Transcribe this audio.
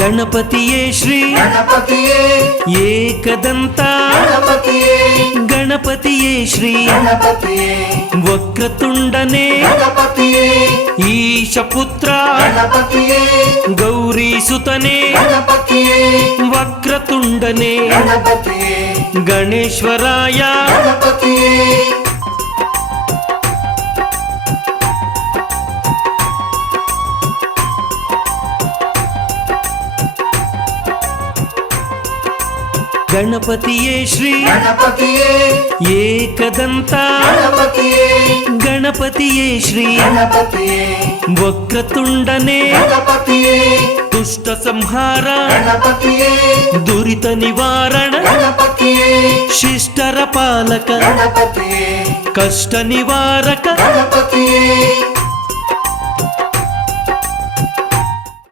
ಗಣಪತಿಯೇ ಶ್ರೀ ಗಣಪತಿಯೇ ಏಕದಂತ ಗಣಪತಿಯೇ ಗಣಪತಿಯೇ ಶ್ರೀ ಗಣಪತಿಯೇ ವಕ್ರತುಂಡನೇ ಗಣಪತಿಯೇ ಈಶಪುತ್ರ ಗಣಪತಿಯೇ ಗೌರೀಸುತನೇ ಗಣಪತಿಯೇ ವಕ್ರತುಂಡನೇ ಗಣಪತಿಯೇ ಗಣೇಶ್ವರಾಯ ಗಣಪತಿಯೇ ಗಣಪತಿಯೇ ಶ್ರೀ ಗಣಪತಿಯೇ ಏಕದಂತ ಗಣಪತಿಯೇ ಗಣಪತಿಯೇ ಶ್ರೀ ಗಣಪತಿಯೇ ವಕ್ರತುಂಡನೇ ಗಣಪತಿಯೇ ದುಷ್ಟ ಸಂಹಾರ ಗಣಪತಿಯೇ ದುರಿತ ನಿವಾರಣ ಗಣಪತಿಯೇ ಶಿಷ್ಟರ ಪಾಲಕ ಗಣಪತಿಯೇ ಕಷ್ಟ ನಿವಾರಕ ಗಣಪತಿಯೇ